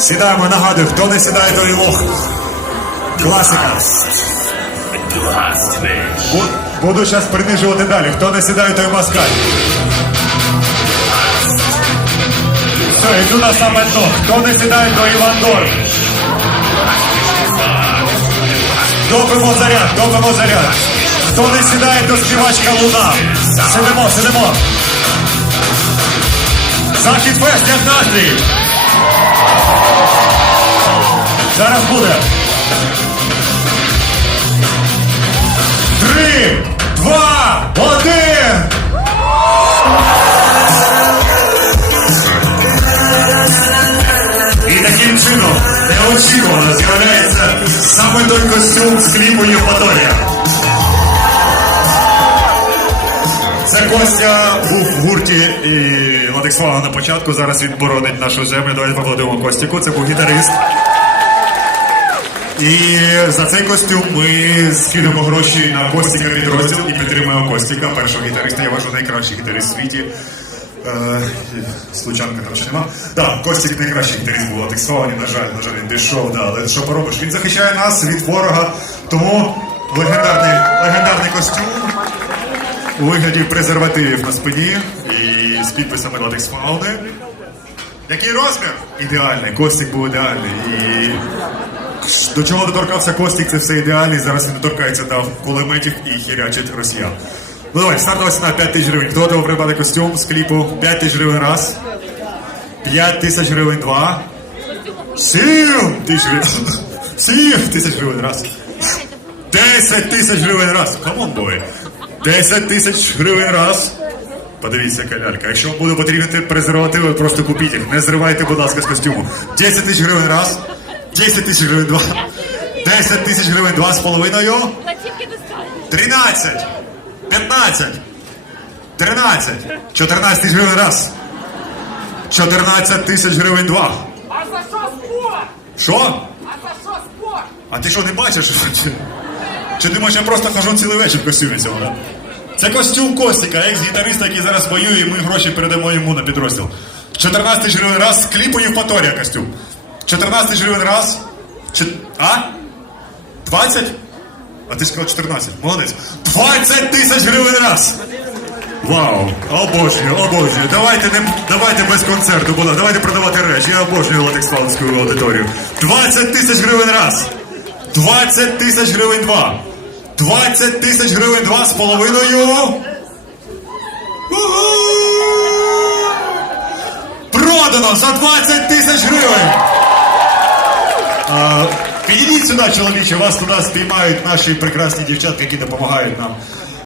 Сідаємо, нагадую, хто не сідає, той лох. Класика. Буду зараз принижувати далі. Хто не сідає, той москаль. Все, йду на саме дно. Хто не сідає, той Іван Дор. Добимо заряд, добимо заряд. Хто не сідає, то співачка луна. Сидимо, сидимо. Захід фест, як настрій. Зараз буде. Три, два, один. І таким чином неочікувано з'являється саме той костюм з кліпу Євпаторія. Це Костя був в гурті і Ладексфага на початку. Зараз він боронить нашу землю. Давайте покладемо Костіку. Це був гітарист. І за цей костюм ми скидемо гроші на Костіка підрозділ і підтримуємо Костіка, першого гітариста. Я вважаю найкращий гітарист в світі. Е, Случанка там ще нема. Так, Костік найкращий гітарист був Ладексфагані. На жаль, на жаль, він пішов, да, але що поробиш? Він захищає нас від ворога. Тому легендарний, легендарний костюм у вигляді презервативів на спині і з підписами Ладекс Фауни. Який розмір? Ідеальний. Костік був ідеальний. І до чого доторкався Костік, це все ідеальний. Зараз він доторкається до кулеметів і хірячить росіян. Ну давай, стартова ціна 5 тисяч гривень. Хто готовий придбати костюм з кліпу? 5 тисяч гривень раз. 5 тисяч гривень два. 7 тисяч гривень. 7 тисяч гривень раз. 10 тисяч гривень раз. Камон, бой. 10 тисяч гривень раз. Подивіться, яка лялька. Якщо вам буде потрібні презервативи, просто купіть їх. Не зривайте, будь ласка, з костюму. 10 тисяч гривень раз. 10 тисяч гривень два. 10 тисяч гривень два з половиною. Платівки достатньо. 13. 15. 13. 14 тисяч гривень раз. 14 тисяч гривень два. А за що спор? Що? А за що спор? А ти що не бачиш? Чи, думаєш, я просто хожу цілий вечір в костюмі цього? Це костюм Костіка, екс-гітариста, який зараз воює, і ми гроші передамо йому на підрозділ. 14 тисяч гривень раз з кліпу Євпаторія костюм. 14 тисяч гривень раз. Чи... А? 20? А ти сказав 14. Молодець. 20 тисяч гривень раз. Вау, обожнюю, обожнюю. Давайте не давайте без концерту, будь давайте продавати речі. Я обожнюю латексфаунську аудиторію. 20 тисяч гривень раз. 20 тисяч гривень два. 20 тисяч гривень два з половиною. Продано за 20 тисяч гривень. Підійдіть сюди, чоловіче, вас туди спіймають наші прекрасні дівчатки, які допомагають нам